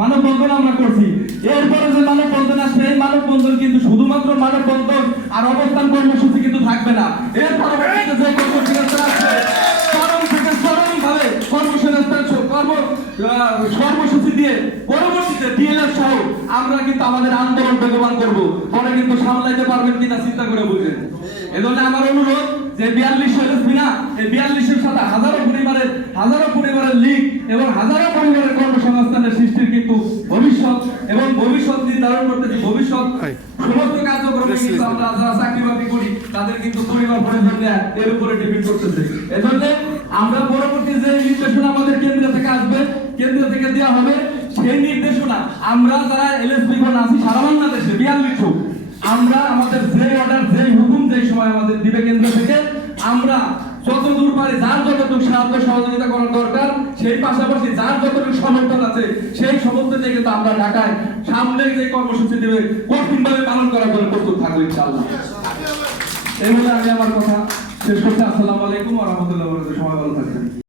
মানববন্ধন আমরা করছি। এরপরে যে মানববন্ধন আসবে, এই মানববন্ধন কিন্তু শুধুমাত্র মানববন্ধন আর অবস্থান কর্মসূচি কিন্তু থাকবে না। এর পরবর্তীতে যে কর্মসংস্থান আসবে, চরম থেকে চরম ভাবে কর্মসূচি দিয়ে পরবর্তীতে ডিএলএফ সহ আমরা কিন্তু আমাদের আন্দোলন বেগবান করব। পরে কিন্তু সামলাইতে পারবেন কিনা চিন্তা করে বুঝেন। এজন্য আমার অনুরোধ যে 42 এলএসপি না, এই 42 এর সাথে হাজারো পরিবারের লিগ এবং হাজারো পরিবারের কর্মসংস্থানের সৃষ্টির কিন্তু ভবিষ্যৎ নির্ধারণ করতে, যে ভবিষ্যৎ সমস্ত কার্যক্রমে কিন্তু আমরা যারা চাকরি বাকরি করি তাদের কিন্তু পরিবার পরিজন এর উপরে ডিপেন্ড করতেছে। এজন্য আমরা পরবর্তী যে নির্দেশনা আমাদের কেন্দ্র থেকে আসবে, কেন্দ্র থেকে দেওয়া হবে, সেই নির্দেশনা আমরা যারা এলএসপি গণ আছি সারা বাংলাদেশে 42 আমরা আমাদের যে অর্ডার, যে হুকুম যে সময় আমাদের দিবে কেন্দ্র থেকে, আমরা যতদূর পারি যার যতটুকু সাহায্য সহযোগিতা করার দরকার, সেই পাশাপাশি যার যতটুকু সমর্থন আছে সেই সমর্থন নিয়ে কিন্তু আমরা ঢাকায় সামনে যে কর্মসূচি দেবে কঠিনভাবে পালন করার জন্য প্রস্তুত থাকবো ইনশাআল্লাহ। এই বলে আমি আমার কথা শেষ করছি। আসসালামু আলাইকুম ওয়া রাহমাতুল্লাহি ওয়া বারাকাতুহু। সবাই ভালো থাকবেন।